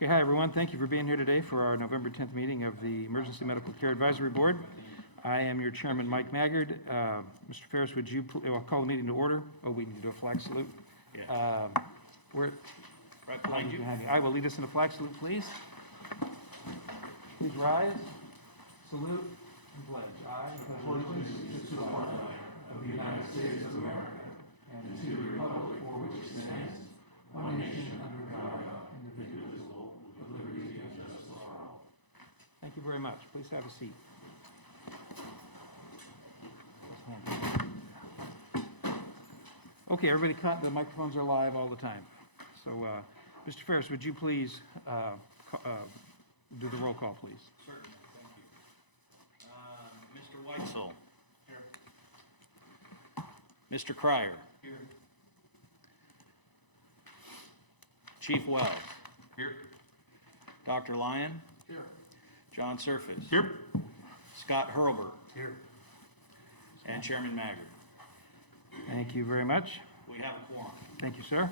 Okay, hi everyone. Thank you for being here today for our November 10th meeting of the Emergency Medical Care Advisory Board. I am your chairman, Mike Maggard. Mr. Ferris, would you I'll call the meeting to order. Oh, we need to do a flag salute. Yeah. We're Right behind you. I will lead us in a flag salute, please. Please rise, salute, and pledge. I pledge allegiance to the flag of the United States of America and to the republic for which it stands, one nation under God, indivisible, with liberty and justice for all. Thank you very much. Please have a seat. Okay, everybody, the microphones are live all the time. So, Mr. Ferris, would you please do the roll call, please? Certainly, thank you. Mr. Weitzel. Here. Mr. Cryer. Here. Chief Wells. Here. Dr. Lyon. Here. John Surface. Here. Scott Hurlbert. Here. And Chairman Maggard. Thank you very much. We have a quorum. Thank you, sir.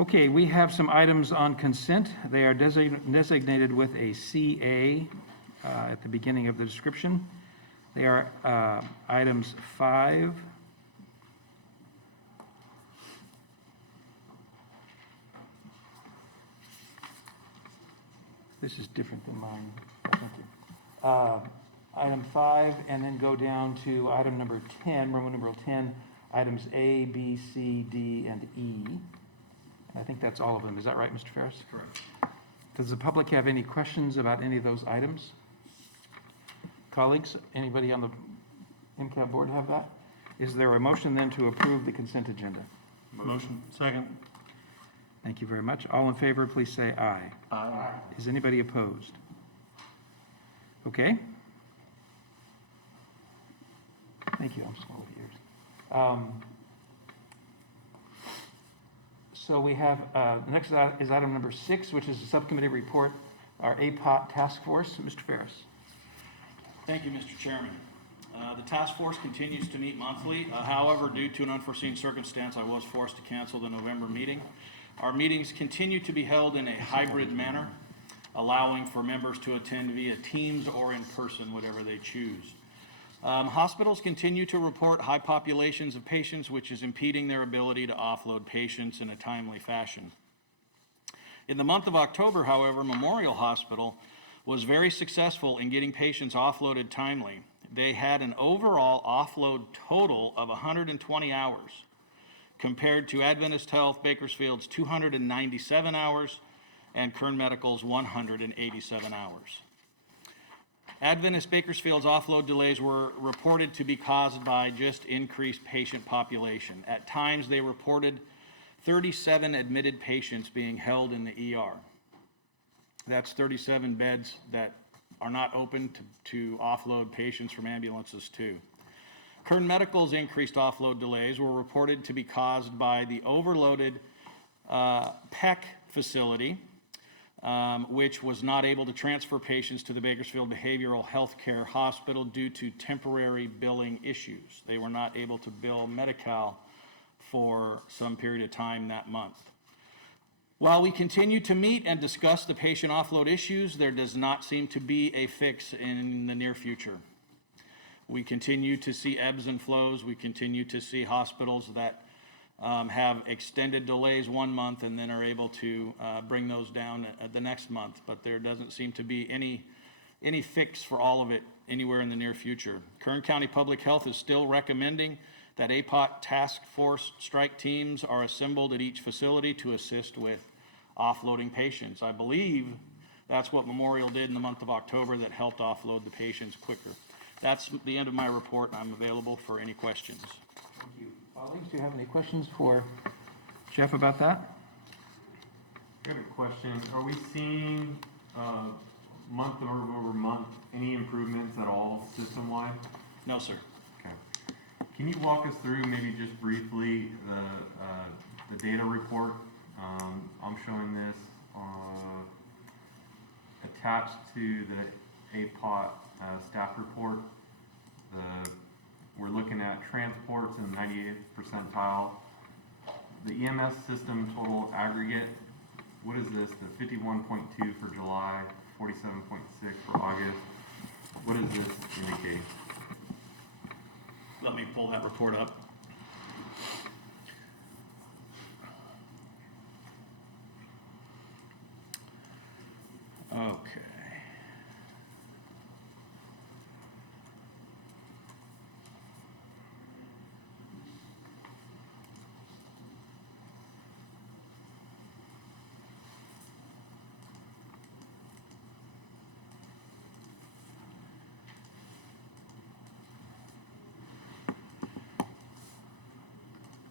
Okay, we have some items on consent. They are designated with a CA at the beginning of the description. They are items 5, this is different than mine. Thank you. Item 5, and then go down to item number 10, Roman numeral 10, items A, B, C, D, and E. I think that's all of them. Is that right, Mr. Ferris? Correct. Does the public have any questions about any of those items? Colleagues, anybody on the MCAB board have that? Is there a motion then to approve the consent agenda? Motion. Second. Thank you very much. All in favor, please say aye. Aye. Is anybody opposed? Okay. Thank you. I'm slow with yours. So we have, next is item number 6, which is a subcommittee report, our APOT task force. Mr. Ferris. Thank you, Mr. Chairman. The task force continues to meet monthly. However, due to an unforeseen circumstance, I was forced to cancel the November meeting. Our meetings continue to be held in a hybrid manner, allowing for members to attend via Teams or in person, whatever they choose. Hospitals continue to report high populations of patients, which is impeding their ability to offload patients in a timely fashion. In the month of October, however, Memorial Hospital was very successful in getting patients offloaded timely. They had an overall offload total of 120 hours, compared to Adventist Health Bakersfield's 297 hours and Kern Medical's 187 hours. Adventist Bakersfield's offload delays were reported to be caused by just increased patient population. At times, they reported 37 admitted patients being held in the ER. That's 37 beds that are not open to offload patients from ambulances too. Kern Medical's increased offload delays were reported to be caused by the overloaded PEC facility, which was not able to transfer patients to the Bakersfield Behavioral Health Care Hospital due to temporary billing issues. They were not able to bill Medi-Cal for some period of time that month. While we continue to meet and discuss the patient offload issues, there does not seem to be a fix in the near future. We continue to see ebbs and flows. We continue to see hospitals that have extended delays one month and then are able to bring those down the next month, but there doesn't seem to be any fix for all of it anywhere in the near future. Kern County Public Health is still recommending that APOT task force strike teams are assembled at each facility to assist with offloading patients. I believe that's what Memorial did in the month of October that helped offload the patients quicker. That's the end of my report, and I'm available for any questions. Thank you. Colleagues, do you have any questions for Jeff about that? I have a question. Are we seeing month over month any improvements at all system-wide? No, sir. Okay. Can you walk us through maybe just briefly the data report? I'm showing this attached to the APOT staff report. We're looking at transports in the 98th percentile. The EMS system total aggregate what is this, the 51.2 for July, 47.6 for August? What does this indicate? Let me pull that report up. Okay.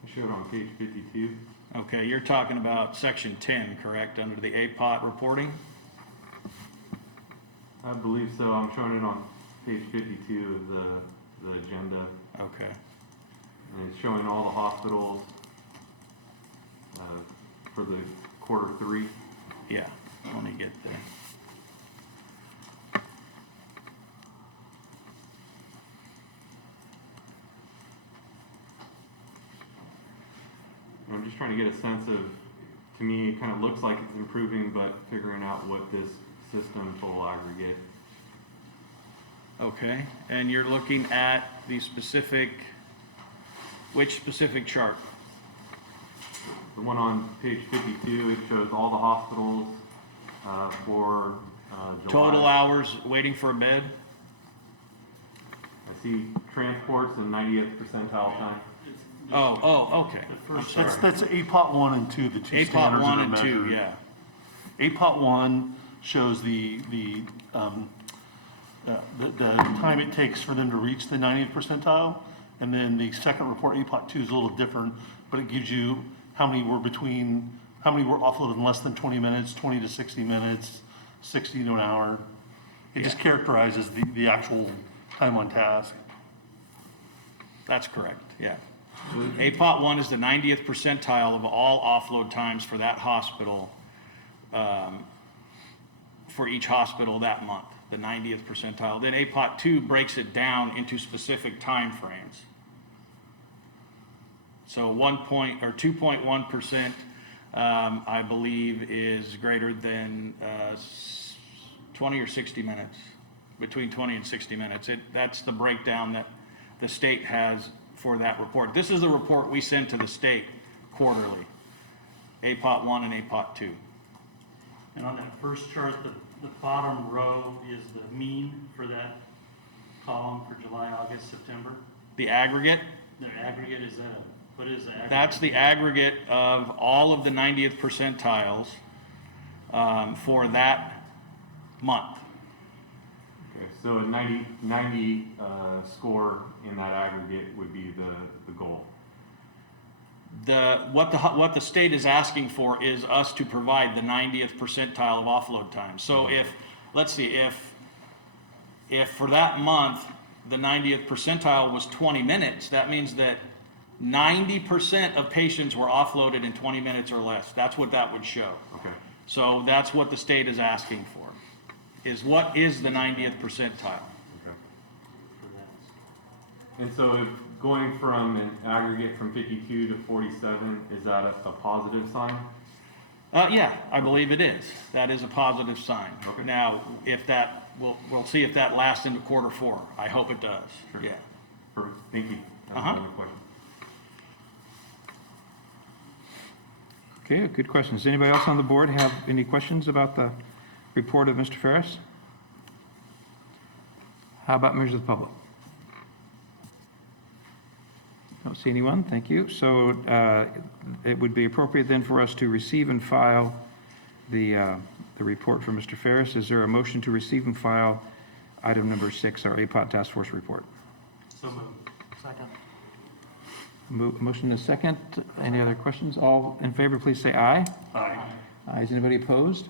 I showed on page 52. Okay, you're talking about section 10, correct, under the APOT reporting? I believe so. I'm showing it on page 52 of the agenda. Okay. And it's showing all the hospitals for the quarter 3. Yeah, let me get there. I'm just trying to get a sense of, to me, it kind of looks like it's improving, but figuring out what this system total aggregate. Okay, and you're looking at the specific, which specific chart? The one on page 52, it shows all the hospitals for July. Total hours waiting for a bed? I see transports in 90th percentile time. Okay. I'm sorry. That's APOT 1 and 2, the two APOT standards 1 that are and 2, measured. yeah. APOT 1 shows the time it takes for them to reach the 90th percentile, and then the second report, APOT 2, is a little different, but it gives you how many were offloaded in less than 20 minutes, 20 to 60 minutes, 60 to an hour. It just characterizes the actual time on task. That's correct, yeah. APOT 1 is the 90th percentile of all offload times for that hospital, for each hospital that month, the 90th percentile. Then APOT 2 breaks it down into specific time frames. So 2.1%, I believe, is greater than 20 or 60 minutes, between 20 and 60 minutes. That's the breakdown that the state has for that report. This is the report we send to the state quarterly, APOT 1 and APOT 2. And on that first chart, the bottom row is the mean for that column for July, August, September. The aggregate, The aggregate is that, what is the aggregate? that's the aggregate of all of the 90th percentiles for that month. Okay, so a 90 score in that aggregate would be the goal. What the state is asking for is us to provide the 90th percentile of offload time. So if, let's see, if for that month, the 90th percentile was 20 minutes, that means that 90% of patients were offloaded in 20 minutes or less. That's what that would show. Okay. So that's what the state is asking for, is what is the 90th percentile? Okay. For that. And so if going from an aggregate from 52 to 47, is that a positive sign? Yeah, I believe it is. That is a positive sign. Okay. Now, if that, we'll see if that lasts into quarter 4. I hope it does. Sure. Yeah. Perfect, thank you. Uh-huh. Another question. Okay, good questions. Does anybody else on the board have any questions about the report of Mr. Ferris? How about members of the public? Don't see anyone, thank you. So it would be appropriate then for us to receive and file the report from Mr. Ferris. Is there a motion to receive and file item number 6, our APOT Task Force report? So moved. Second. Motion and a second. Any other questions? All in favor, please say aye. Aye. Aye. Is anybody opposed?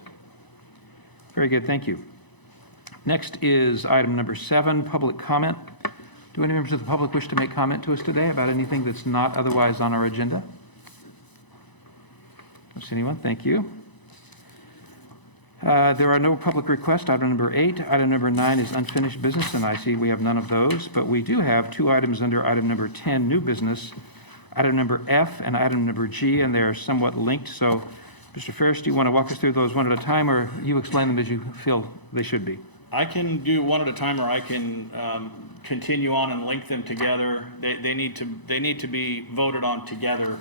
Very good, thank you. Next is item number 7, public comment. Do any members of the public wish to make comment to us today about anything that's not otherwise on our agenda? Don't see anyone, thank you. There are no public requests. Item number 8. Item number 9 is unfinished business, and I see we have none of those, but we do have 2 items under item number 10, new business. Item number F and item number G, and they are somewhat linked, so Mr. Ferris, do you want to walk us through those one at a time, or you explain them as you feel they should be? I can do one at a time, or I can continue on and link them together. They need to be voted on together,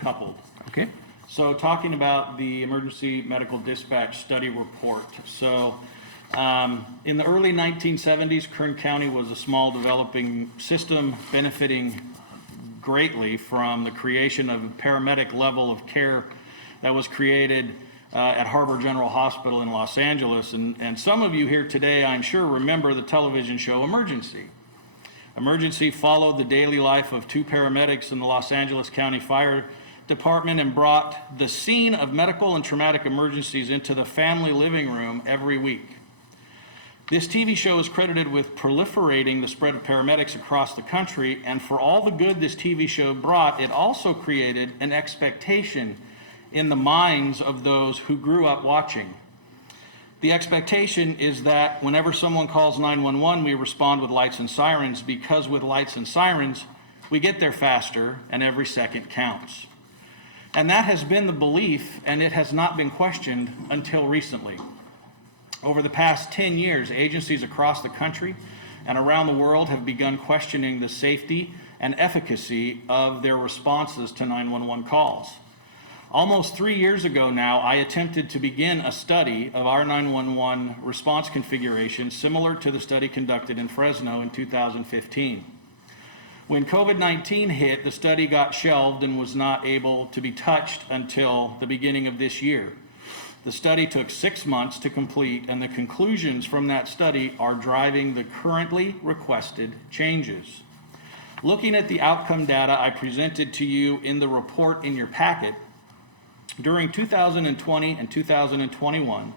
coupled. Okay? So talking about the Emergency Medical Dispatch Study Report. So in the early 1970s, Kern County was a small developing system benefiting greatly from the creation of a paramedic level of care that was created at Harbor General Hospital in Los Angeles. And some of you here today, I'm sure, remember the television show Emergency. Emergency followed the daily life of two paramedics in the Los Angeles County Fire Department and brought the scene of medical and traumatic emergencies into the family living room every week. This TV show is credited with proliferating the spread of paramedics across the country, and for all the good this TV show brought, it also created an expectation in the minds of those who grew up watching. The expectation is that whenever someone calls 911, we respond with lights and sirens, because with lights and sirens, we get there faster and every second counts. And that has been the belief, and it has not been questioned until recently. Over the past 10 years, agencies across the country and around the world have begun questioning the safety and efficacy of their responses to 911 calls. Almost 3 years ago now, I attempted to begin a study of our 911 response configuration similar to the study conducted in Fresno in 2015. When COVID-19 hit, the study got shelved and was not able to be touched until the beginning of this year. The study took 6 months to complete, and the conclusions from that study are driving the currently requested changes. Looking at the outcome data I presented to you in the report in your packet, during 2020 and 2021,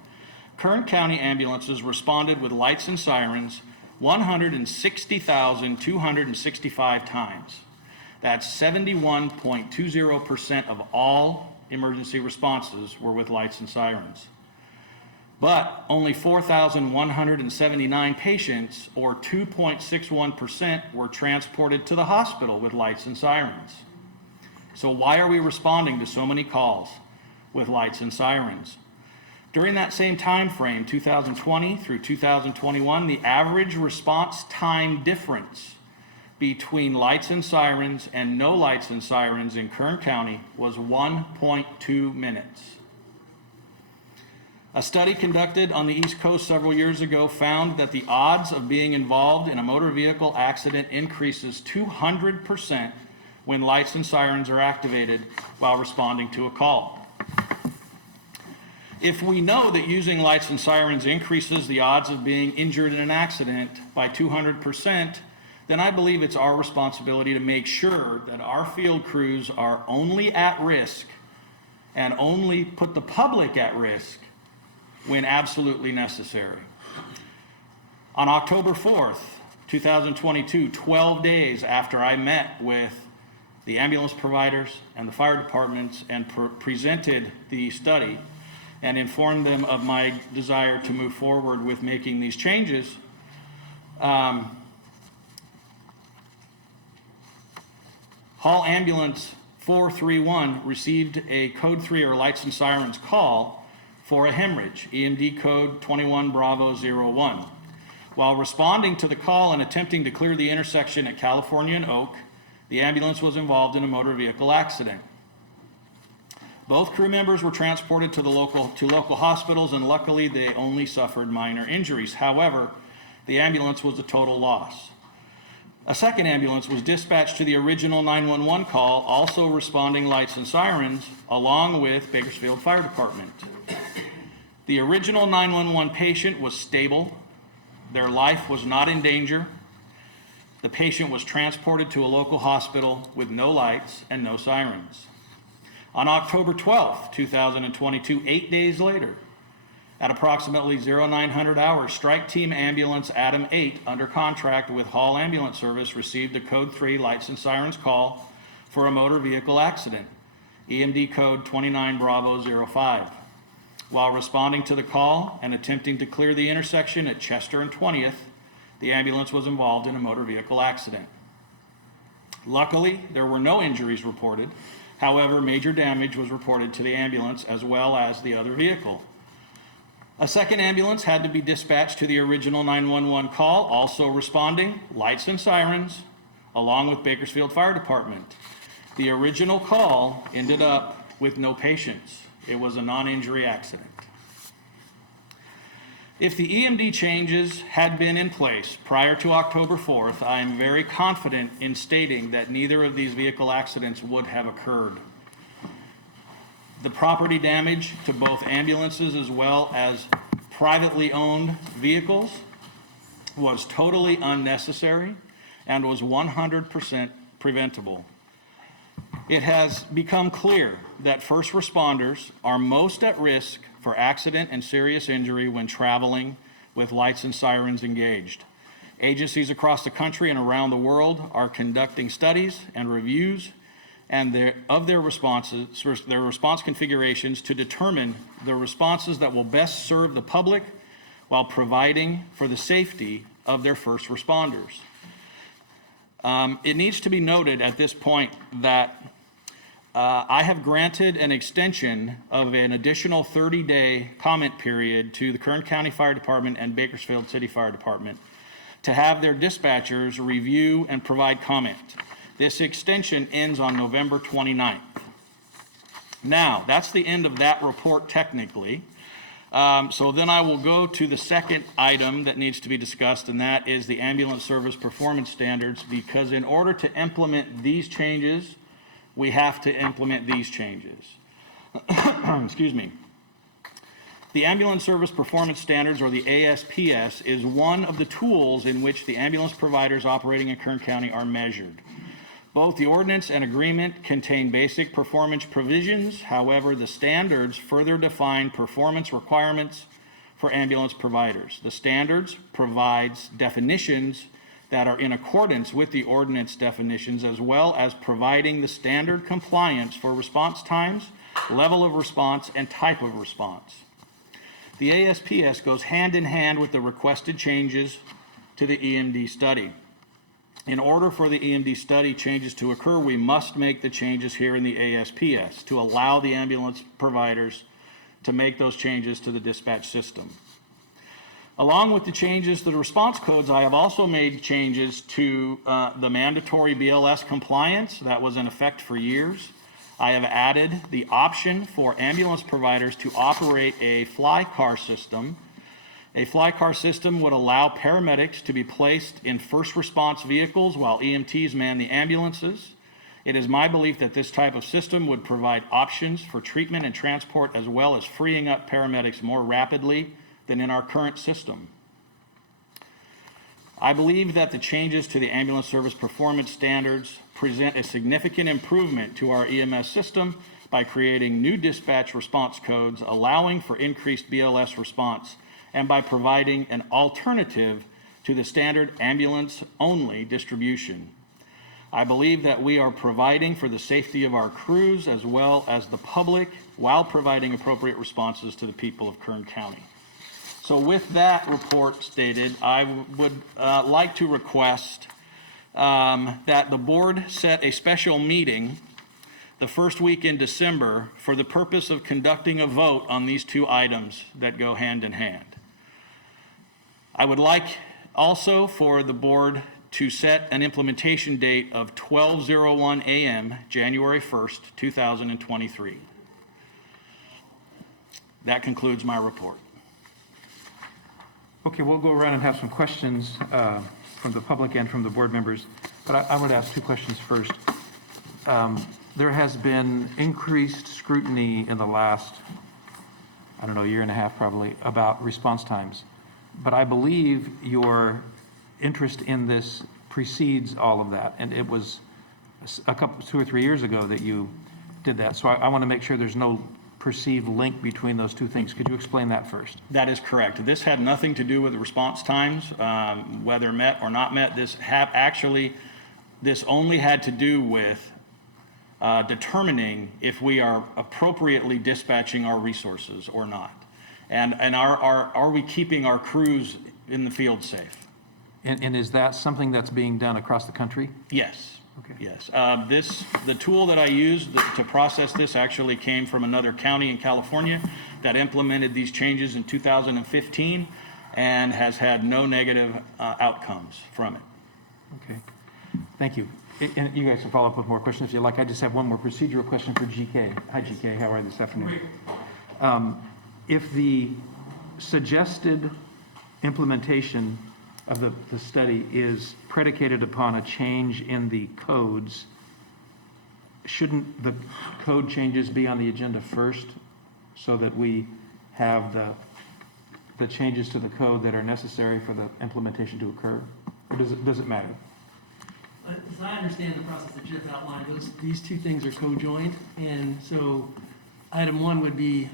Kern County ambulances responded with lights and sirens 160,265 times. That's 71.20% of all emergency responses were with lights and sirens. But only 4,179 patients, or 2.61%, were transported to the hospital with lights and sirens. So why are we responding to so many calls with lights and sirens? During that same time frame, 2020 through 2021, the average response time difference between lights and sirens and no lights and sirens in Kern County was 1.2 minutes. A study conducted on the East Coast several years ago found that the odds of being involved in a motor vehicle accident increases 200% when lights and sirens are activated while responding to a call. If we know that using lights and sirens increases the odds of being injured in an accident by 200%, then I believe it's our responsibility to make sure that our field crews are only at risk and only put the public at risk when absolutely necessary. On October 4th, 2022, 12 days after I met with the ambulance providers and the fire departments and presented the study and informed them of my desire to move forward with making these changes, Hall Ambulance 431 received a code 3 or lights and sirens call for a hemorrhage, EMD code 21 Bravo 01. While responding to the call and attempting to clear the intersection at California and Oak, the ambulance was involved in a motor vehicle accident. Both crew members were transported to local hospitals, and luckily they only suffered minor injuries. However, the ambulance was a total loss. A second ambulance was dispatched to the original 911 call, also responding lights and sirens, along with Bakersfield Fire Department. The original 911 patient was stable. Their life was not in danger. The patient was transported to a local hospital with no lights and no sirens. On October 12th, 2022, 8 days later, at approximately 0900 hours, Strike Team Ambulance Adam 8, under contract with Hall Ambulance Service, received a code 3 lights and sirens call for a motor vehicle accident, EMD code 29 Bravo 05. While responding to the call and attempting to clear the intersection at Chester and 20th, the ambulance was involved in a motor vehicle accident. Luckily, there were no injuries reported, However, major damage was reported to the ambulance as well as the other vehicle. A second ambulance had to be dispatched to the original 911 call, also responding, lights and sirens, along with Bakersfield Fire Department. The original call ended up with no patients. It was a non-injury accident. If the EMD changes had been in place prior to October 4th, I am very confident in stating that neither of these vehicle accidents would have occurred. The property damage to both ambulances as well as privately owned vehicles was totally unnecessary and was 100% preventable. It has become clear that first responders are most at risk for accident and serious injury when traveling with lights and sirens engaged. Agencies across the country and around the world are conducting studies and reviews their response configurations to determine the responses that will best serve the public while providing for the safety of their first responders. It needs to be noted at this point that I have granted an extension of an additional 30-day comment period to the Kern County Fire Department and Bakersfield City Fire Department to have their dispatchers review and provide comment. This extension ends on November 29th. Now, that's the end of that report technically. So then I will go to the second item that needs to be discussed, and that is the ambulance service performance standards, because in order to implement these changes, we have to implement these changes. Excuse me. The Ambulance Service Performance Standards, or the ASPS, is one of the tools in which the ambulance providers operating in Kern County are measured. Both the ordinance and agreement contain basic performance provisions. However, the standards further define performance requirements for ambulance providers. The standards provides definitions that are in accordance with the ordinance definitions, as well as providing the standard compliance for response times, level of response, and type of response. The ASPS goes hand in hand with the requested changes to the EMD study. In order for the EMD study changes to occur, we must make the changes here in the ASPS to allow the ambulance providers to make those changes to the dispatch system. Along with the changes to the response codes, I have also made changes to the mandatory BLS compliance that was in effect for years. I have added the option for ambulance providers to operate a fly car system. A fly car system would allow paramedics to be placed in first response vehicles while EMTs man the ambulances. It is my belief that this type of system would provide options for treatment and transport, as well as freeing up paramedics more rapidly than in our current system. I believe that the changes to the ambulance service performance standards present a significant improvement to our EMS system by creating new dispatch response codes, allowing for increased BLS response, and by providing an alternative to the standard ambulance-only distribution. I believe that we are providing for the safety of our crews as well as the public while providing appropriate responses to the people of Kern County. So with that report stated, I would like to request that the board set a special meeting the first week in December for the purpose of conducting a vote on these two items that go hand in hand. I would like also for the board to set an implementation date of 12:01 a.m., January 1st, 2023. That concludes my report. Okay, we'll go around and have some questions from the public and from the board members, but I would ask two questions first. There has been increased scrutiny in the last, I don't know, year and a half probably, about response times. But I believe your interest in this precedes all of that, and it was two or 3 years ago that you did that. So I want to make sure there's no perceived link between those two things. Could you explain that first? That is correct. This had nothing to do with the response times, whether met or not met. This only had to do with determining if we are appropriately dispatching our resources or not. And are we keeping our crews in the field safe? And is that something that's being done across the country? Yes. Okay. Yes. The tool that I used to process this actually came from another county in California that implemented these changes in 2015 and has had no negative outcomes from it. Okay, thank you. And you guys can follow up with more questions if you like. I just have one more procedural question for GK. Hi, GK, how are you this afternoon? If the suggested implementation of the study is predicated upon a change in the codes, shouldn't the code changes be on the agenda first so that we have the changes to the code that are necessary for the implementation to occur? Or does it matter? As I understand the process that Jeff outlined, these two things are co-joined, and so item one would be,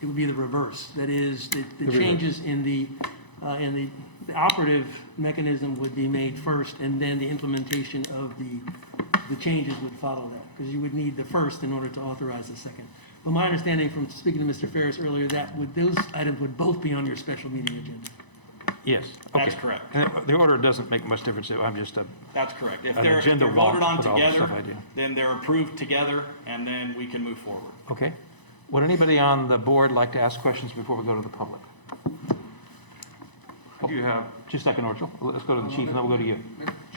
it would be the reverse. That is, the changes in the operative mechanism would be made first, and then the implementation of the changes would follow that, because you would need the first in order to authorize the second. But my understanding from speaking to Mr. Ferris earlier, those items would both be on your special meeting agenda. Yes. Okay. That's correct. And the order doesn't make much difference. I'm just That's correct. If An they're agenda voted on wonk with all the together, stuff I do. then they're approved together, and then we can move forward. okay. Would anybody on the board like to ask questions before we go to the public? I do have, Just a second, Orchel. Let's go to the chief, and then we'll go to you.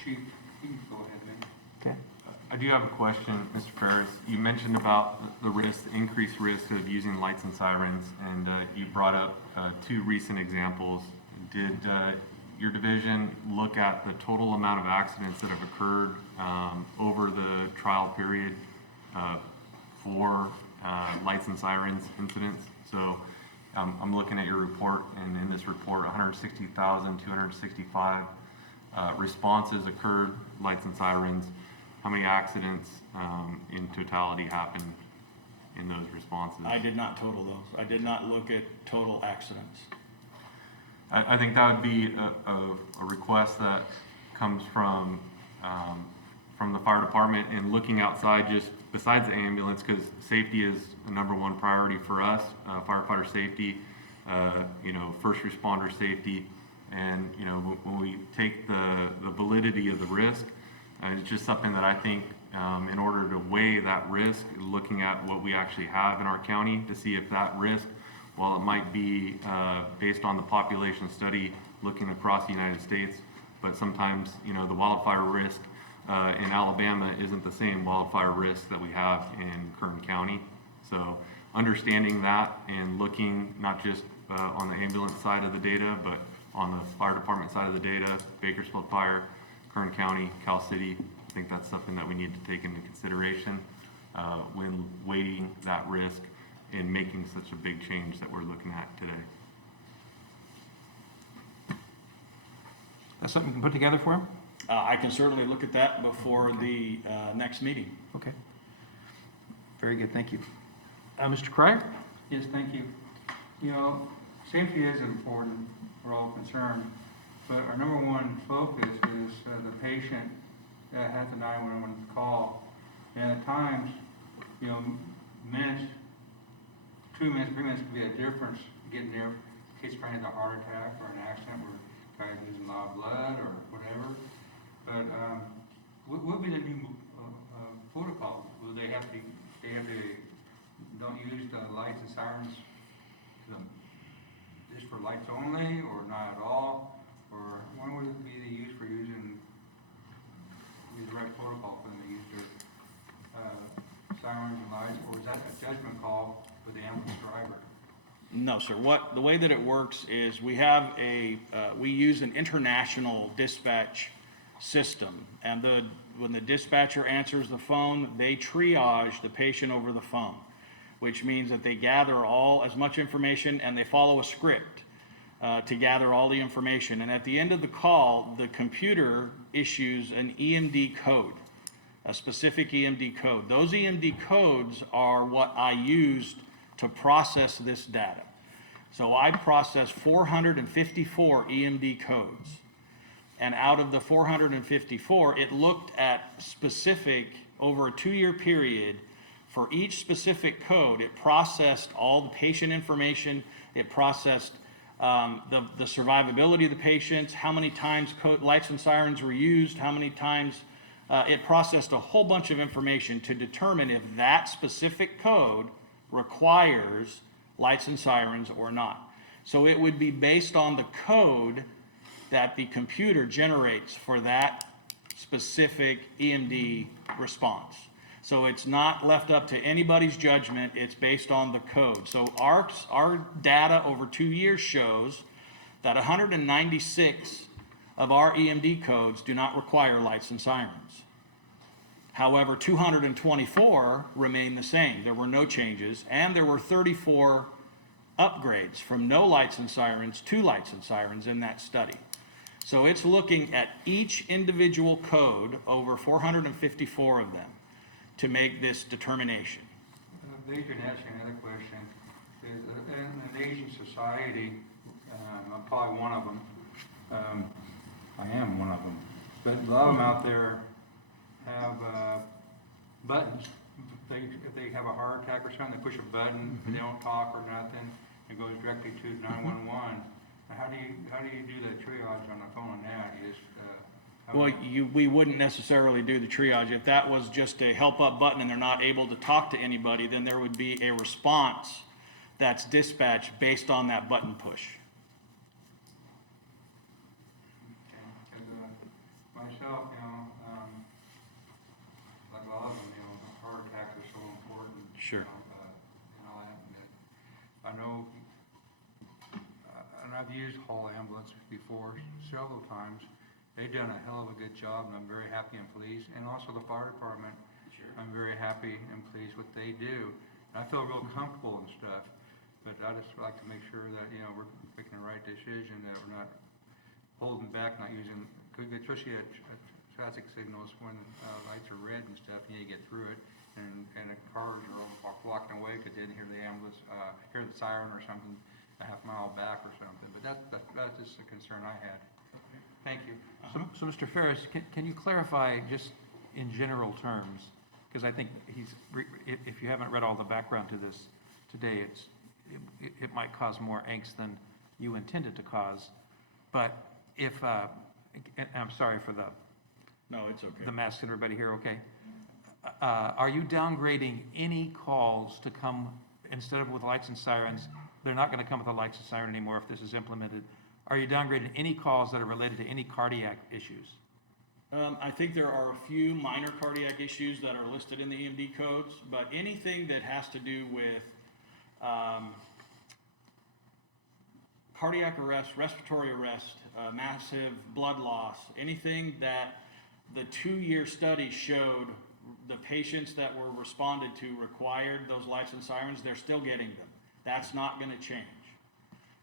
Chief, you can go ahead then. Okay. I do have a question, Mr. Ferris. You mentioned about the risk, the increased risk of using lights and sirens, and you brought up two recent examples. Did your division look at the total amount of accidents that have occurred over the trial period for lights and sirens incidents? So I'm looking at your report, and in this report, 160,265 responses occurred, lights and sirens. How many accidents in totality happened in those responses? I did not total those. I did not look at total accidents. I think that would be a request that comes from the fire department, and looking outside just besides the ambulance, because safety is a #1 priority for us, firefighter safety, first responder safety. And, when we take the validity of the risk, it's just something that I think in order to weigh that risk, looking at what we actually have in our county to see if that risk, while it might be based on the population study looking across the United States, but sometimes, the wildfire risk in Alabama isn't the same wildfire risk that we have in Kern County. So understanding that and looking not just on the ambulance side of the data, but on the fire department side of the data, Bakersfield Fire, Kern County, Cal City, I think that's something that we need to take into consideration when weighing that risk in making such a big change that we're looking at today. That's something you can put together for him? I can certainly look at that before the next meeting. Okay. Very good, thank you. Mr. Cryer? Yes, thank you. Safety is important, we're all concerned, but our #1 focus is the patient that has a 911 call. And at times, minutes, 2 minutes, 3 minutes could be a difference getting there. Kids trying to have a heart attack or an accident where guys losing a lot of blood or whatever. But what would be the new protocol? Will they have to don't use the lights and sirens just for lights only, or not at all? Or when would it be used for using the right protocol for them to use their sirens and lights, or is that a judgment call for the ambulance driver? No, sir. The way that it works is we have we use an international dispatch system, and when the dispatcher answers the phone, they triage the patient over the phone, which means that they gather as much information, and they follow a script to gather all the information. And at the end of the call, the computer issues an EMD code, a specific EMD code. Those EMD codes are what I used to process this data. So I processed 454 EMD codes. And out of the 454, it looked at specific, over a 2-year period, for each specific code, it processed all the patient information, it processed the survivability of the patients, how many times lights and sirens were used, how many times it processed a whole bunch of information to determine if that specific code requires lights and sirens or not. So it would be based on the code that the computer generates for that specific EMD response. So it's not left up to anybody's judgment, it's based on the code. So our data over 2 years shows that 196 of our EMD codes do not require lights and sirens. However, 224 remain the same. There were no changes, and there were 34 upgrades from no lights and sirens to lights and sirens in that study. So it's looking at each individual code, over 454 of them, to make this determination. They can ask you another question. Is, in an Asian society, I'm probably one of them. I am one of them. But a lot of them out there have buttons. If they have a heart attack or something, they push a button, they don't talk or nothing, it goes directly to 911. How do you do the triage on the phone now? You just, Well, we wouldn't necessarily do the triage. If that was just a help up button and they're not able to talk to anybody, then there would be a response that's dispatched based on that button push. myself, like a lot of them, heart attacks are so important. Sure. And all that. And I know, and I've used Hall Ambulance before several times. They've done a hell of a good job, and I'm very happy and pleased. And also the fire department, I'm very happy and pleased what they do. And I feel real comfortable and stuff. But I just like to make sure that, we're making the right decision, that we're not holding back, not using, especially at traffic signals when lights are red and stuff, you need to get through it. And the cars are walking away because they didn't hear the ambulance, hear the siren or something a half mile back or something. But that's just a concern I had. Thank you. So Mr. Ferris, can you clarify just in general terms, because I think if you haven't read all the background to this today, it might cause more angst than you intended to cause. But if, and I'm sorry for No, it's okay. the mask and everybody here, okay? Are you downgrading any calls to come, instead of with lights and sirens, they're not gonna come with a lights and siren anymore if this is implemented? Are you downgrading any calls that are related to any cardiac issues? I think there are a few minor cardiac issues that are listed in the EMD codes, but anything that has to do with cardiac arrest, respiratory arrest, massive blood loss, anything that the 2-year study showed the patients that were responded to required those lights and sirens, they're still getting them. That's not going to change.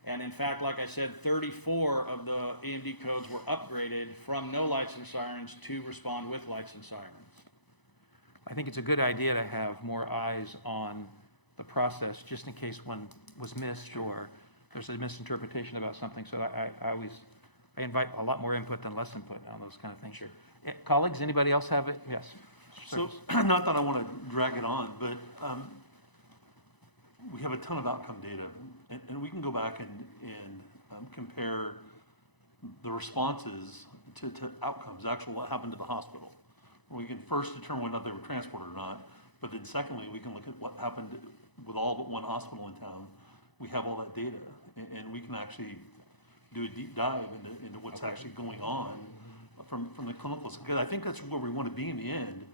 And in fact, like I said, 34 of the EMD codes were upgraded from no lights and sirens to respond with lights and sirens. I think it's a good idea to have more eyes on the process, just in case one was missed or there's a misinterpretation about something. So I invite a lot more input than less input on those kind of things. Sure. Colleagues, anybody else have it? Yes. So, not that I want to drag it on, but we have a ton of outcome data, and we can go back and compare the responses to outcomes, actual what happened to the hospital. We can first determine whether they were transported or not, but then secondly, we can look at what happened with all but one hospital in town. We have all that data, and we can actually do a deep dive into what's actually going on from the clinical side. Because I think that's where we want to be in the end,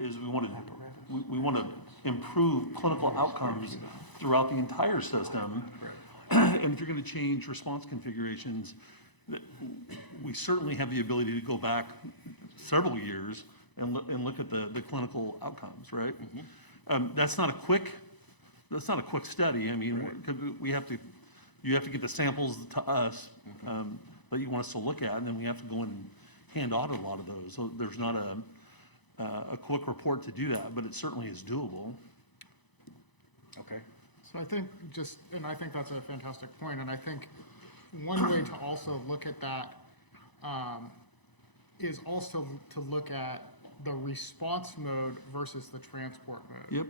is we want to improve clinical outcomes throughout the entire system. And if you're going to change response configurations, we certainly have the ability to go back several years and look at the clinical outcomes, right? That's not a quick study. I mean, you have to get the samples to us that you want us to look at, and then we have to go in and hand audit a lot of those. So there's not a quick report to do that, but it certainly is doable. Okay. So I think I think that's a fantastic point, and I think one way to also look at that is also to look at the response mode versus the transport mode. Yep.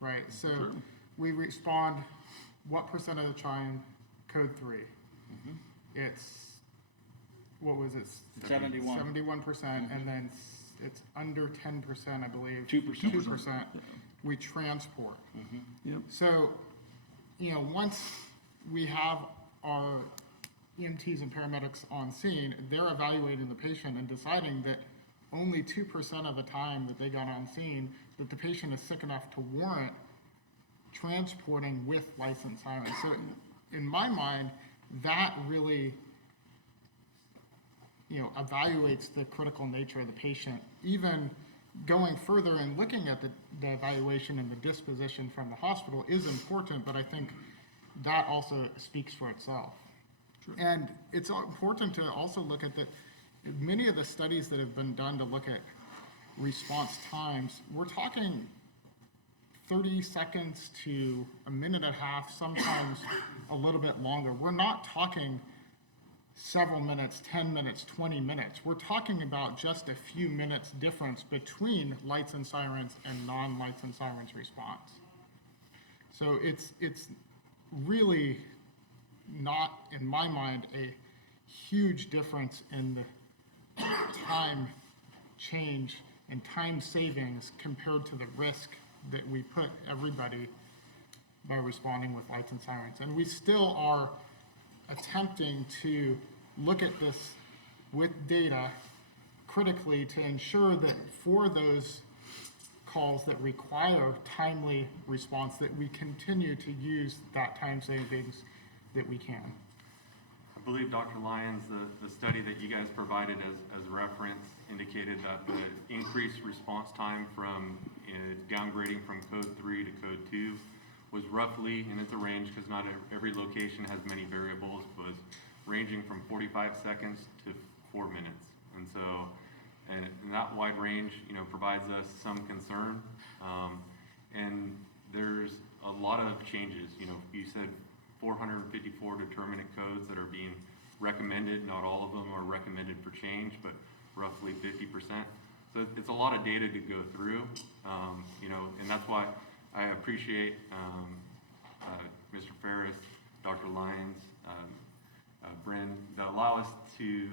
Right, so Sure. we respond what % of the time? Code 3. It's, what was it? 71. 71%, and then it's under 10%, I believe. 2%. 2%, we transport. Yep. So, you know, once we have our EMTs and paramedics on scene, they're evaluating the patient and deciding that only 2% of the time that they got on scene, that the patient is sick enough to warrant transporting with licensed sirens. So in my mind, that really, you know, evaluates the critical nature of the patient. Even going further and looking at the evaluation and the disposition from the hospital is important, but I think that also speaks for itself. And it's important to also look at many of the studies that have been done to look at response times, we're talking 30 seconds to a minute and a half, sometimes a little bit longer. We're not talking several minutes, 10 minutes, 20 minutes. We're talking about just a few minutes difference between lights and sirens and non-lights and sirens response. So it's really not, in my mind, a huge difference in the time change and time savings compared to the risk that we put everybody by responding with lights and sirens. And we still are attempting to look at this with data critically to ensure that for those calls that require timely response, that we continue to use that time savings that we can. I believe, Dr. Lyons, the study that you guys provided as reference indicated that the increased response time from downgrading from code 3 to code 2 was roughly, and it's a range because not every location has many variables, was ranging from 45 seconds to 4 minutes. And so, and that wide range, you know, provides us some concern. And there's a lot of changes. You know, you said 454 determinant codes that are being recommended. Not all of them are recommended for change, but roughly 50%. So it's a lot of data to go through, you know, and that's why I appreciate Mr. Ferris, Dr. Lyons, Bryn, that allow us to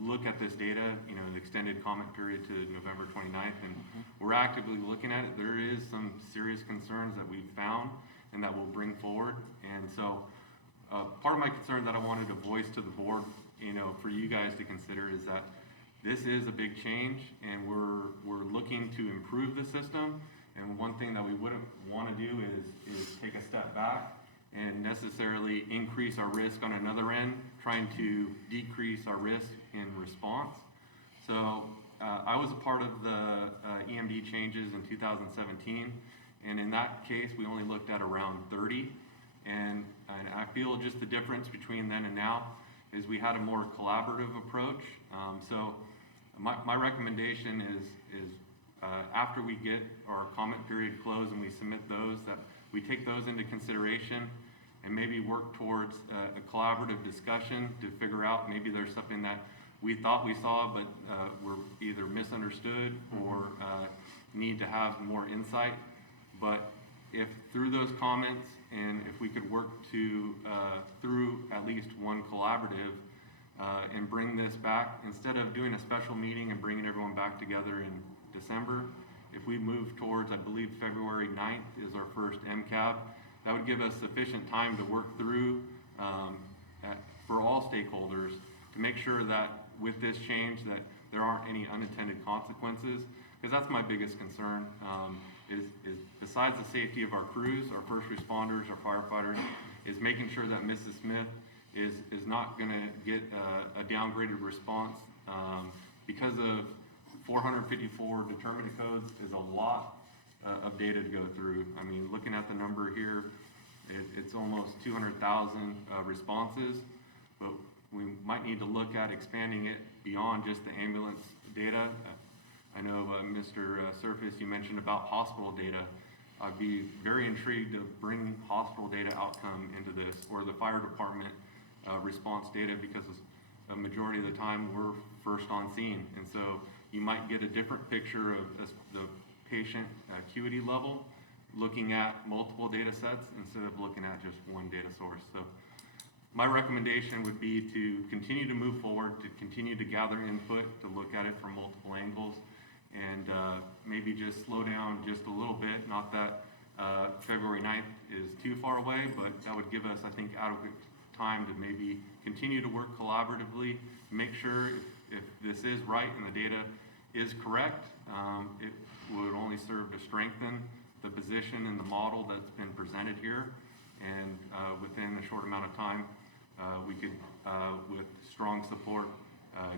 look at this data, you know, the extended comment period to November 29th, and we're actively looking at it. There is some serious concerns that we've found and that we'll bring forward. And so part of my concern that I wanted to voice to the board, you know, for you guys to consider is that this is a big change, and we're looking to improve the system. And one thing that we wouldn't want to do is take a step back and necessarily increase our risk on another end, trying to decrease our risk in response. So I was a part of the EMD changes in 2017, and in that case, we only looked at around 30. And I feel just the difference between then and now is we had a more collaborative approach. So my recommendation is after we get our comment period closed and we submit those, that we take those into consideration and maybe work towards a collaborative discussion to figure out maybe there's something that we thought we saw but were either misunderstood or need to have more insight. But if through those comments and if we could work to through at least one collaborative and bring this back, instead of doing a special meeting and bringing everyone back together in December, if we move towards, I believe February 9th is our first MCAB, that would give us sufficient time to work through for all stakeholders to make sure that with this change that there aren't any unintended consequences, because that's my biggest concern, is besides the safety of our crews, our first responders, our firefighters, is making sure that Mrs. Smith is not going to get a downgraded response because of 454 determinant codes is a lot of data to go through. I mean, looking at the number here, it's almost 200,000 responses, but we might need to look at expanding it beyond just the ambulance data. I know, Mr. Surface, you mentioned about hospital data. I'd be very intrigued to bring hospital data outcome into this, or the fire department response data, because a majority of the time we're first on scene. And so you might get a different picture of the patient acuity level, looking at multiple data sets instead of looking at just one data source. So my recommendation would be to continue to move forward, to continue to gather input, to look at it from multiple angles, and maybe just slow down just a little bit. Not that February 9th is too far away, but that would give us, I think, adequate time to maybe continue to work collaboratively, make sure if this is right and the data is correct, it would only serve to strengthen the position and the model that's been presented here. And within a short amount of time, we could, with strong support,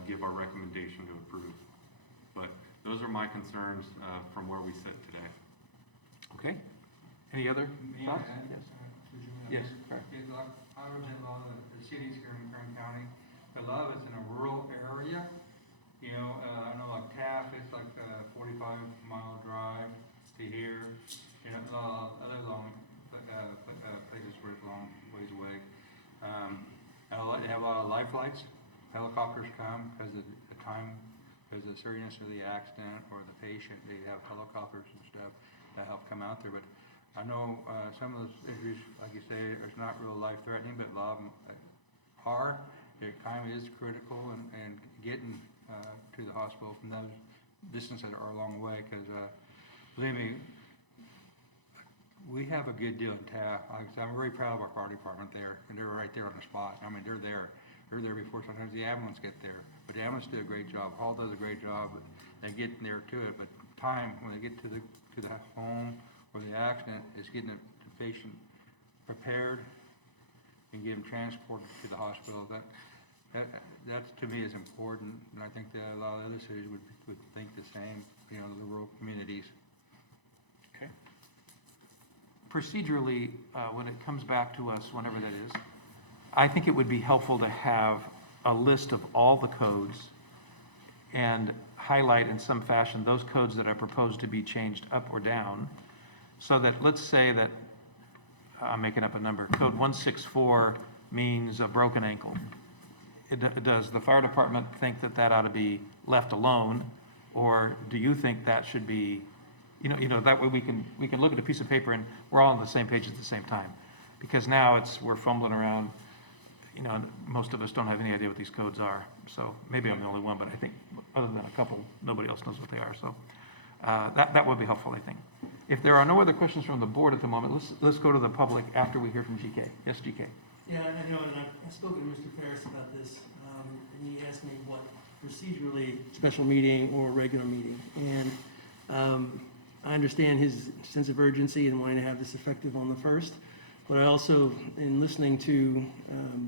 give our recommendation to approve. But those are my concerns from where we sit today. Okay. Any other thoughts? Yes. All right. I live in a lot of the cities here in Kern County. A lot of it's in a rural area. You know, I know like Taft, it's like a 45-mile drive to here. You know, other long places where it's long ways away. They have a lot of life flights. Helicopters come because of the time, because of the seriousness of the accident or the patient. They have helicopters and stuff that help come out there. But I know some of those injuries, like you say, it's not real life-threatening, but a lot of them are. It kind of is critical and getting to the hospital from those distances that are a long way. Because believe me, we have a good deal in Taft. I'm very proud of our fire department there, and they're right there on the spot. I mean, they're there. They're there before sometimes the ambulance get there. But the ambulance do a great job. Hall does a great job. But they get there to it. But time when they get to the home or the accident is getting the patient prepared and get them transported to the hospital. That to me is important, and I think that a lot of other cities would think the same. You know, the rural communities. Okay. Procedurally, when it comes back to us, whenever that is, I think it would be helpful to have a list of all the codes and highlight in some fashion those codes that are proposed to be changed up or down, so that, let's say that, I'm making up a number, code 164 means a broken ankle. Does the fire department think that that ought to be left alone, or do you think that should be, you know, that way we can look at a piece of paper and we're all on the same page at the same time? Because now we're fumbling around, you know, most of us don't have any idea what these codes are. So maybe I'm the only one, but I think other than a couple, nobody else knows what they are. So that would be helpful, I think. If there are no other questions from the board at the moment, let's go to the public after we hear from GK. Yes, GK. Yeah, I know, and I've spoken to Mr. Ferris about this, and he asked me what procedurally, special meeting or regular meeting. And I understand his sense of urgency and wanting to have this effective on the 1st, but I also, in listening to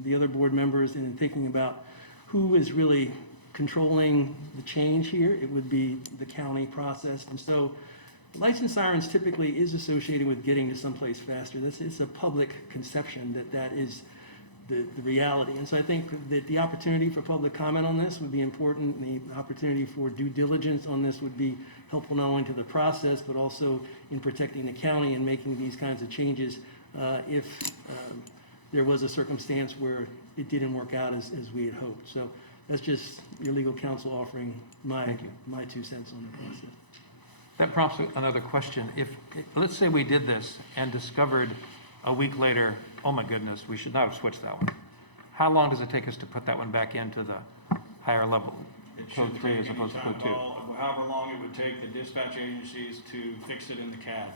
the other board members and in thinking about who is really controlling the change here, it would be the county process. And so lights and sirens typically is associated with getting to someplace faster. It's a public conception that is the reality. And so I think that the opportunity for public comment on this would be important. The opportunity for due diligence on this would be helpful not only to the process, but also in protecting the county and making these kinds of changes if there was a circumstance where it didn't work out as we had hoped. So that's just your legal counsel offering my 2 cents on the process. That prompts another question. If, let's say we did this and discovered a week later, oh my goodness, we should not have switched that one. How long does it take us to put that one back into the higher level, code 3 as opposed to code 2? However long it would take the dispatch agencies to fix it in the CAD.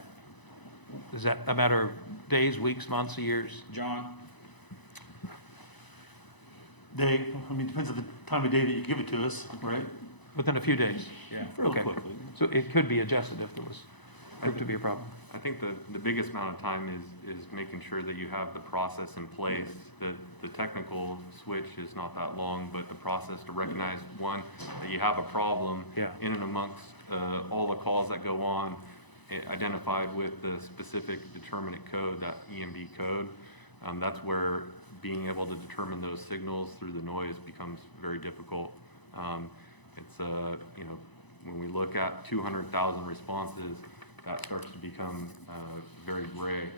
Is that a matter of days, weeks, months, years? John? Day, I mean, depends on the time of day that you give it to us, right? Within a few days? Yeah. Fairly Okay. quickly. So it could be adjusted if there was proved to be a problem. I think the biggest amount of time is making sure that you have the process in place. The technical switch is not that long, but the process to recognize, one, that you have a problem in and amongst all the calls that go on, identified with the specific determinate code, that EMD code. That's where being able to determine those signals through the noise becomes very difficult. You know, when we look at 200,000 responses, that starts to become very gray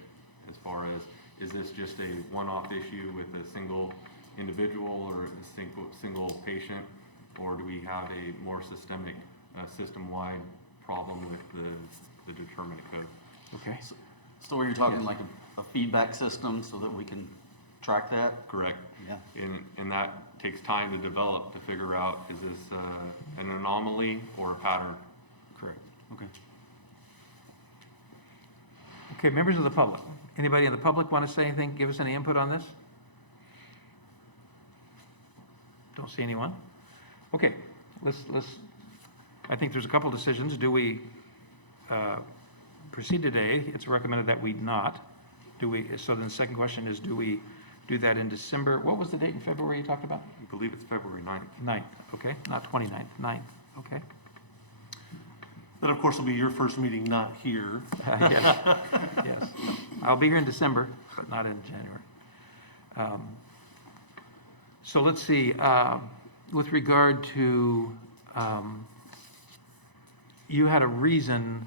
as far as, is this just a one-off issue with a single individual or a single patient, or do we have a more systemic, system-wide problem with the determinate code? Okay. So are you talking like a feedback system so that we can track that? Correct. Yeah. And that takes time to develop, to figure out, is this an anomaly or a pattern? Correct. Okay. Okay, members of the public. Anybody in the public want to say anything, give us any input on this? Don't see anyone. Okay, I think there's a couple decisions. Do we proceed today? It's recommended that we not. So then the second question is, do we do that in December? What was the date in February you talked about? I believe it's February 9th. 9th, okay, not 29th, 9th, okay. That, of course, will be your first meeting, not here. Yes, yes. I'll be here in December, but not in January. So let's see, with regard to, you had a reason,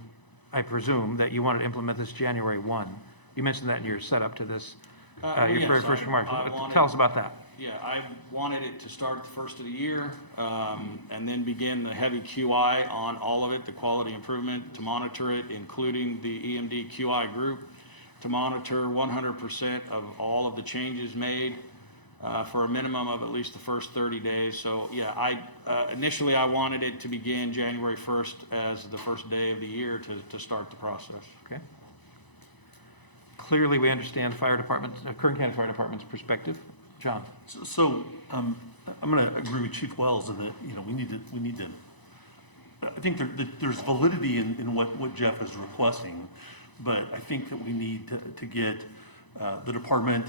I presume, that you wanted to implement this January 1. You mentioned that in your setup to this, your Yes, very first remarks. I wanted- Tell us about that. Yeah, I wanted it to start at the first of the year, and then begin the heavy QI on all of it, the quality improvement, to monitor it, including the EMD QI group, to monitor 100% of all of the changes made, for a minimum of at least the first 30 days. So, yeah, initially I wanted it to begin January 1st as the first day of the year to start the process. Okay. Clearly, we understand fire department, Kern County Fire Department's perspective. John? So, I'm going to agree with Chief Wells in that, we need to, I think there's validity in what Jeff is requesting, but I think that we need to get the department,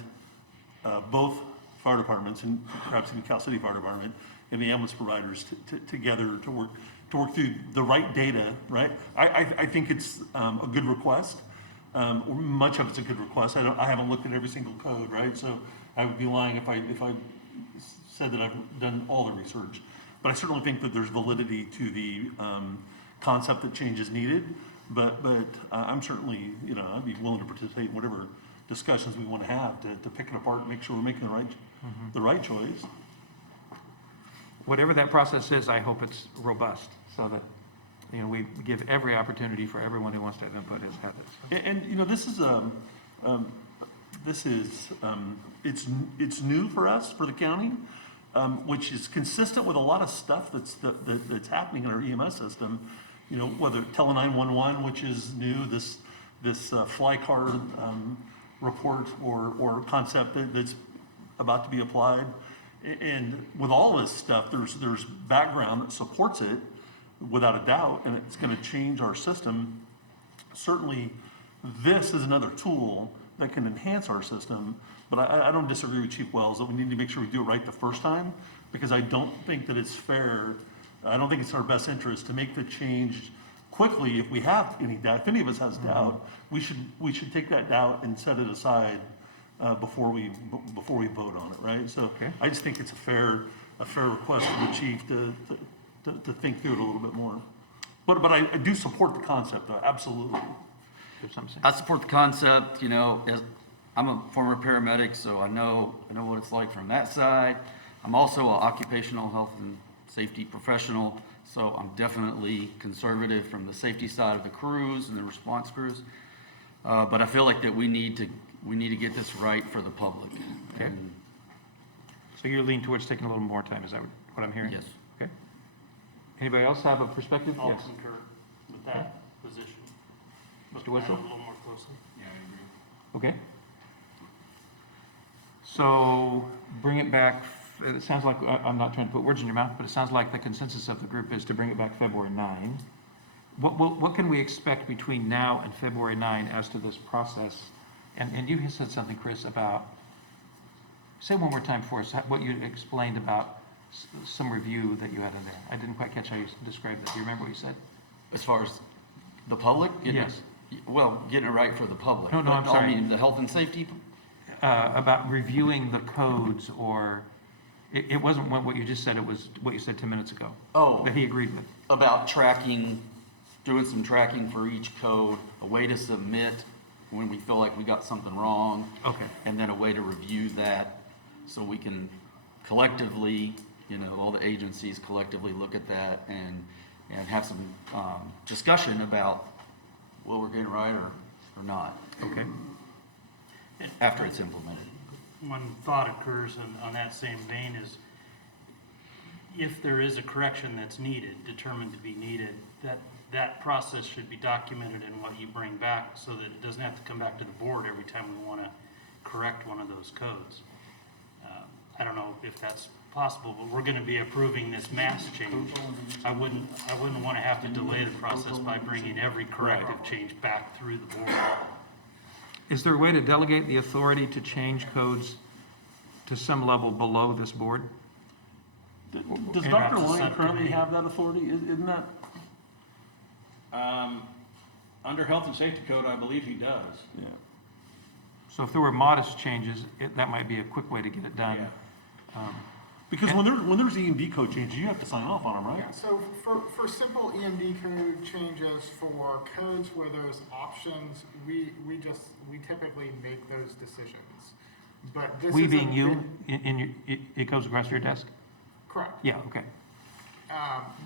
both fire departments and perhaps even Cal City Fire Department and the ambulance providers together to work through the right data, right? I think it's a good request. Much of it's a good request. I haven't looked at every single code, right? So I would be lying if I said that I've done all the research. But I certainly think that there's validity to the concept that change is needed. But I'm certainly, I'd be willing to participate in whatever discussions we want to have to pick it apart and make sure we're making the right choice. Whatever that process is, I hope it's robust, so that, we give every opportunity for everyone who wants to have input has had it. And this is it's new for us, for the county, which is consistent with a lot of stuff that's happening in our EMS system. Whether Tele 911, which is new, this fly car report or concept that's about to be applied, and with all this stuff, there's background that supports it without a doubt, and it's going to change our system. Certainly, this is another tool that can enhance our system, but I don't disagree with Chief Wells that we need to make sure we do it right the first time, because I don't think that it's fair. I don't think it's our best interest to make the change quickly if we have any doubt. If any of us has doubt, we should take that doubt and set it aside before we vote on it, right? So Okay. I just think it's a fair request of the chief to think through it a little bit more. But I do support the concept, though, absolutely. There's something to say. I support the concept, as I'm a former paramedic, so I know what it's like from that side. I'm also an occupational health and safety professional, so I'm definitely conservative from the safety side of the crews and the response crews. But I feel like that we need to get this right for the public. Okay. And So you're leaning towards taking a little more time, is that what I'm hearing? yes. Okay. Anybody else have a perspective? I'll Yes. concur with that position. Mr. Whistle? A little more closely. Okay. So bring it back, it sounds like, I'm not trying to put words in your mouth, but it sounds like the consensus of the group is to bring it back February 9. What can we expect between now and February 9 as to this process? And you said something, Chris, about, say one more time for us, what you explained about some review that you had in there. I didn't quite catch how you described it. Do you remember what you said? As far as the public? Yes. Well, getting it right for the public. No, I'm But, sorry. I mean, the health and safety. About reviewing the codes, or, it wasn't what you just said, it was what you said 10 minutes ago. Oh. That he agreed with. About tracking, doing some tracking for each code, a way to submit when we feel like we got something wrong. Okay. And then a way to review that so we can collectively, all the agencies collectively look at that and have some discussion about what we're getting right or not Okay. after it's implemented. one thought occurs on that same vein is, if there is a correction that's needed, determined to be needed, that process should be documented in what you bring back so that it doesn't have to come back to the board every time we want to correct one of those codes. I don't know if that's possible, but we're going to be approving this mass change. I wouldn't want to have to delay the process by bringing every corrective change back through the board. Is there a way to delegate the authority to change codes to some level below this board? Does And Dr. that's a Lyon currently subcommittee. have that authority? Isn't that, Under health and safety code, I believe he does. yeah. So if there were modest changes, that might be a quick way to get it done. Because when there's E&D code changes, you have to sign off on them, right? Yeah, so for simple EMD code changes, for codes where there's options, we typically make those decisions. But this We is being you, it goes across your desk? Correct. Yeah, okay.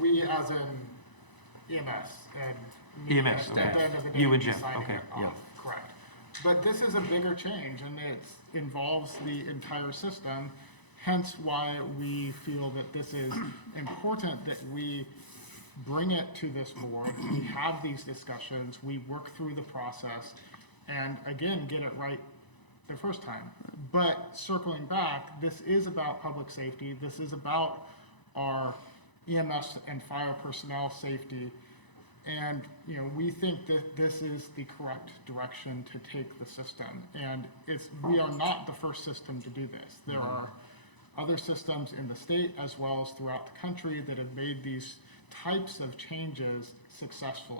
We as in EMS and me EMS, at okay. the end of the day. You and be Jim, signing okay, it yeah. off. Correct. But this is a bigger change and it involves the entire system, hence why we feel that this is important that we bring it to this board, we have these discussions, we work through the process, and again, get it right the first time. But circling back, this is about public safety, this is about our EMS and fire personnel safety, and, you know, we think that this is the correct direction to take the system. And we are not the first system to do this. There are other systems in the state as well as throughout the country that have made these types of changes successfully.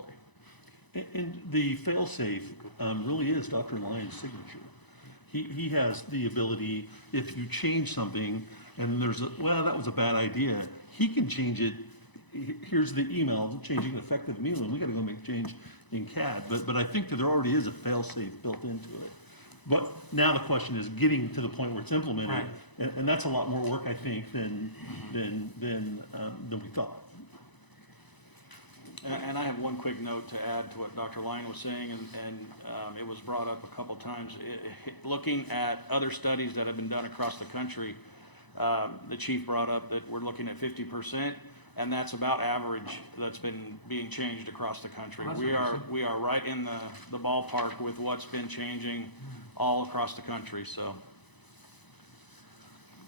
And the fail-safe really is Dr. Lyon's signature. He has the ability, if you change something and there's that was a bad idea, he can change it. Here's the email, changing effective immediately, and we gotta go make a change in CAD. But I think that there already is a fail-safe built into it. But now the question is getting to the point where it's implemented, Right. and that's a lot more work, I think, than we thought. And I have one quick note to add to what Dr. Lyon was saying, and it was brought up a couple times. Looking at other studies that have been done across the country, the chief brought up that we're looking at 50%, and that's about average that's been being changed across the country. That's We what are right in the ballpark with what's been changing all across the country, so.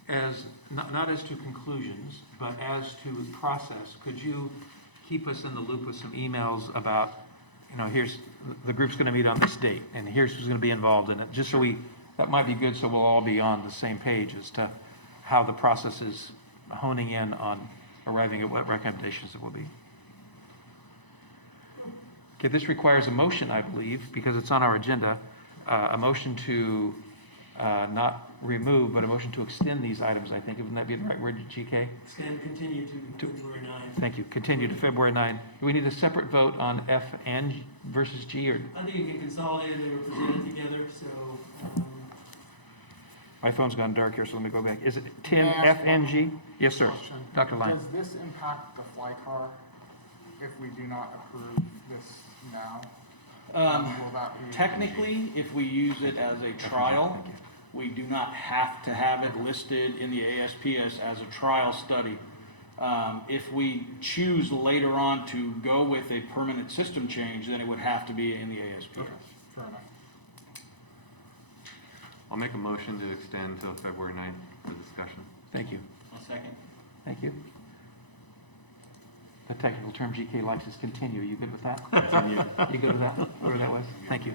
As, not as to conclusions, but as to process, could you keep us in the loop with some emails about, here's, the group's gonna meet on this date, and here's who's gonna be involved in it, just so that might be good, so we'll all be on the same page as to how the process is honing in on arriving at what recommendations it will be. Okay, this requires a motion, I believe, because it's on our agenda, a motion to not remove, but a motion to extend these items, I think. Wouldn't that be the right word, GK? Continue to February 9th. Thank you. Continue to February 9. Do we need a separate vote on F and versus G, or? I think you can consolidate, they were presented together, so, My phone's gone dark here, so let me go back. Is it 10 May I F ask and one G? Yes, sir. Question. Dr. Lyon. Does this impact the fly car if we do not approve this now? Will that be? Technically, if we use it as a trial, we do not have to have it listed in the ASPS as a trial study. If we choose later on to go with a permanent system change, then it would have to be in the ASPS. Okay, fair enough. I'll make a motion to extend till February 9th for discussion. Thank you. A second. Thank you. The technical term GK likes is continue. You good with that? You good with that? Whatever that was? Thank you.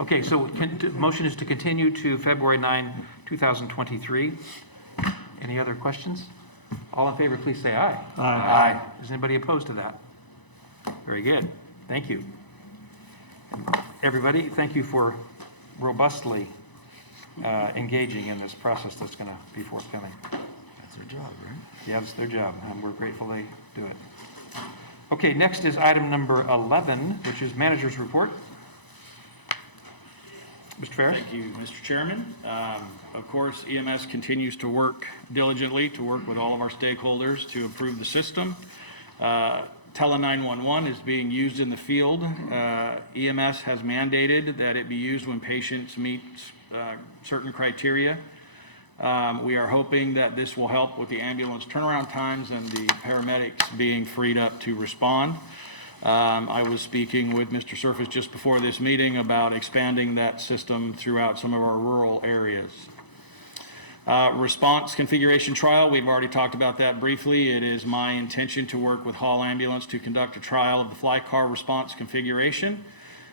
Okay, so motion is to continue to February 9, 2023. Any other questions? All in favor, please say aye. Aye. Is anybody opposed to that? Very good. Thank you. Everybody, thank you for robustly engaging in this process that's going to be forthcoming. That's their job, right? Yeah, it's their job, and we're grateful they do it. Okay, next is item number 11, which is manager's report. Mr. Ferris? Thank you, Mr. Chairman. Of course, EMS continues to work diligently to work with all of our stakeholders to improve the system. Tele 911 is being used in the field. EMS has mandated that it be used when patients meet certain criteria. We are hoping that this will help with the ambulance turnaround times and the paramedics being freed up to respond. I was speaking with Mr. Surface just before this meeting about expanding that system throughout some of our rural areas. Response configuration trial, we've already talked about that briefly. It is my intention to work with Hall Ambulance to conduct a trial of the fly car response configuration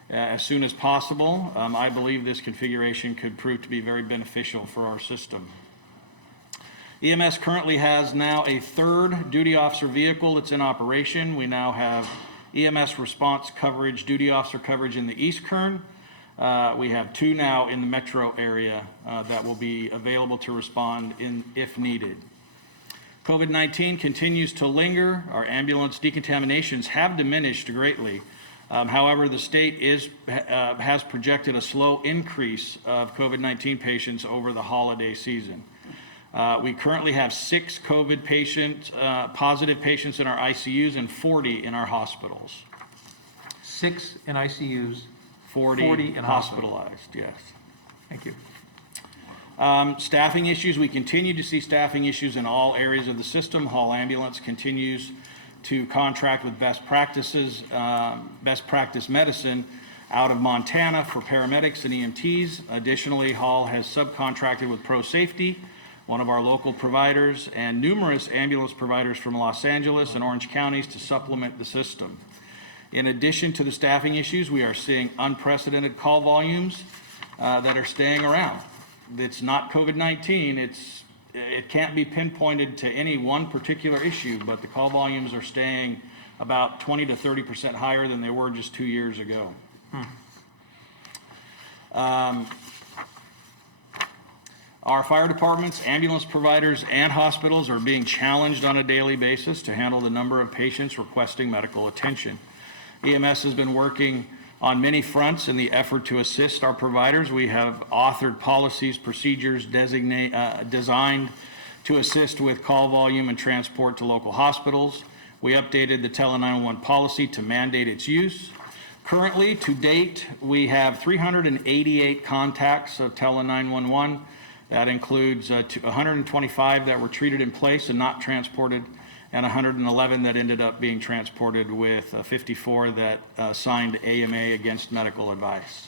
as soon as possible. I believe this configuration could prove to be very beneficial for our system. EMS currently has now a third duty officer vehicle that's in operation. We now have EMS response coverage, duty officer coverage in the East Kern. We have 2 now in the metro area that will be available to respond if needed. COVID-19 continues to linger. Our ambulance decontaminations have diminished greatly. However, the state has projected a slow increase of COVID-19 patients over the holiday season. We currently have 6 COVID positive patients in our ICUs and 40 in our hospitals. 6 in ICUs, 40 in hospitalized, yes. Thank you. Staffing issues, we continue to see staffing issues in all areas of the system. Hall Ambulance continues to contract with best practice medicine out of Montana for paramedics and EMTs. Additionally, Hall has subcontracted with Pro Safety, one of our local providers, and numerous ambulance providers from Los Angeles and Orange counties to supplement the system. In addition to the staffing issues, we are seeing unprecedented call volumes that are staying around. It's not COVID-19, it can't be pinpointed to any one particular issue, but the call volumes are staying about 20 to 30% higher than they were just 2 years ago. Our fire departments, ambulance providers, and hospitals are being challenged on a daily basis to handle the number of patients requesting medical attention. EMS has been working on many fronts in the effort to assist our providers. We have authored policies, procedures designed to assist with call volume and transport to local hospitals. We updated the Tele 911 policy to mandate its use. Currently, to date, we have 388 contacts of Tele 911. That includes 125 that were treated in place and not transported, and 111 that ended up being transported, with 54 that signed AMA against medical advice.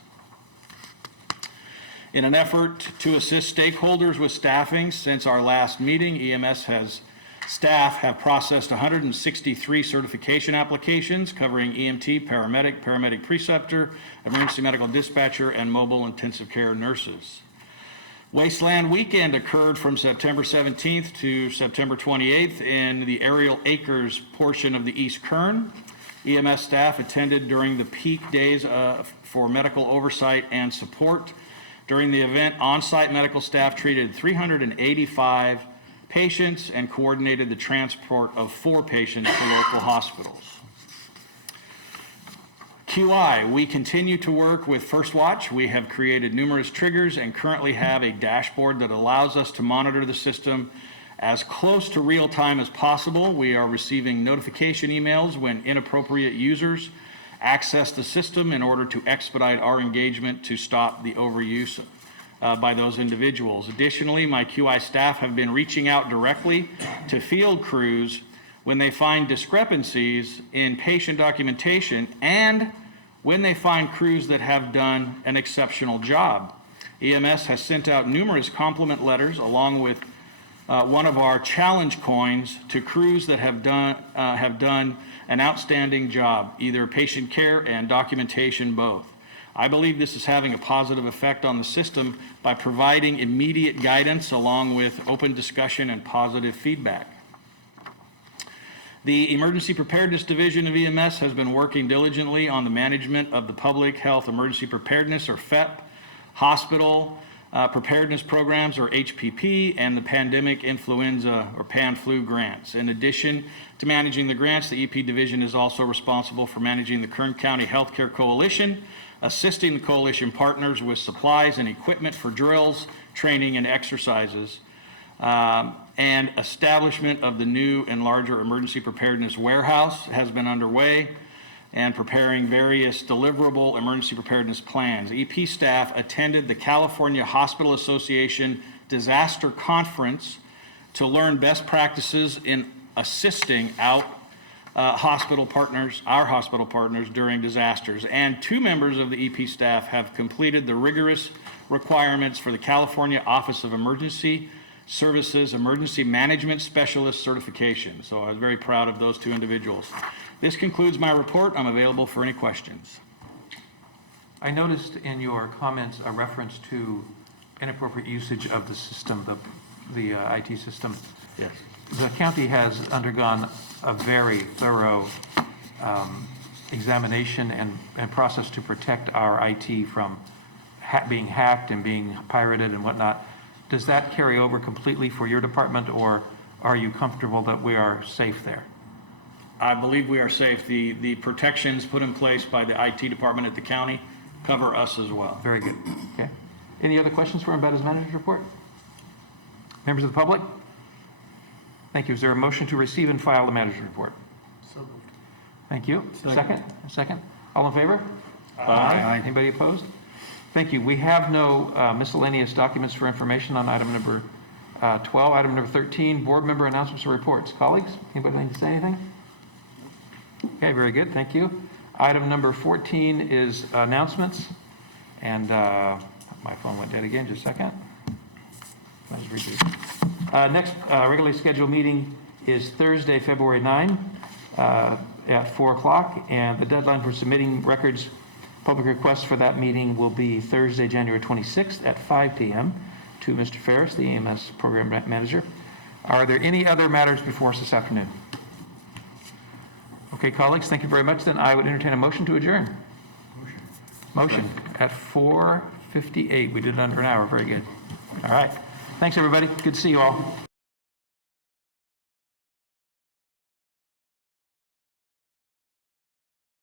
In an effort to assist stakeholders with staffing, since our last meeting, staff have processed 163 certification applications covering EMT, paramedic preceptor, emergency medical dispatcher, and mobile intensive care nurses. Wasteland Weekend occurred from September 17th to September 28th in the Aerial Acres portion of the East Kern. EMS staff attended during the peak days for medical oversight and support. During the event, on-site medical staff treated 385 patients and coordinated the transport of 4 patients to local hospitals. QI, we continue to work with First Watch. We have created numerous triggers and currently have a dashboard that allows us to monitor the system as close to real time as possible. We are receiving notification emails when inappropriate users access the system in order to expedite our engagement to stop the overuse by those individuals. Additionally, my QI staff have been reaching out directly to field crews when they find discrepancies in patient documentation and when they find crews that have done an exceptional job. EMS has sent out numerous compliment letters along with one of our challenge coins to crews that have done an outstanding job, either patient care and documentation both. I believe this is having a positive effect on the system by providing immediate guidance along with open discussion and positive feedback. The Emergency Preparedness Division of EMS has been working diligently on the management of the Public Health Emergency Preparedness, or FEP, Hospital Preparedness Programs, or HPP, and the Pandemic Influenza, or PAN-Flu grants. In addition to managing the grants, the EP Division is also responsible for managing the Kern County Healthcare Coalition, assisting the coalition partners with supplies and equipment for drills, training, and exercises, and establishment of the new and larger emergency preparedness warehouse has been underway, and preparing various deliverable emergency preparedness plans. EP staff attended the California Hospital Association Disaster Conference to learn best practices in assisting our hospital partners during disasters. And 2 members of the EP staff have completed the rigorous requirements for the California Office of Emergency Services Emergency Management Specialist certification. So I was very proud of those 2 individuals. This concludes my report. I'm available for any questions. I noticed in your comments a reference to inappropriate usage of the system, the IT system. Yes. The county has undergone a very thorough examination and process to protect our IT from being hacked and being pirated and whatnot. Does that carry over completely for your department, or are you comfortable that we are safe there? I believe we are safe. The protections put in place by the IT department at the county cover us as well. Very good. Okay. Any other questions for him about his manager's report? Members of the public? Thank you. Is there a motion to receive and file the manager's report? So moved. Thank you. Second? Second? All in favor? Aye. Anybody opposed? Thank you. We have no miscellaneous documents for information on item number 12. Item number 13, board member announcements or reports. Colleagues, anybody need to say anything? Okay, very good. Thank you. Item number 14 is announcements. And my phone went dead again. Just a second. Let's read this. Next regularly scheduled meeting is Thursday, February 9 at 4 o'clock. And the deadline for submitting records, public requests for that meeting will be Thursday, January 26th at 5 p.m. to Mr. Ferris, the EMS program manager. Are there any other matters before us this afternoon? Okay, colleagues, thank you very much. Then I would entertain a motion to adjourn. Motion at 4:58. We did it under an hour. Very good. All right. Thanks, everybody. Good to see you all.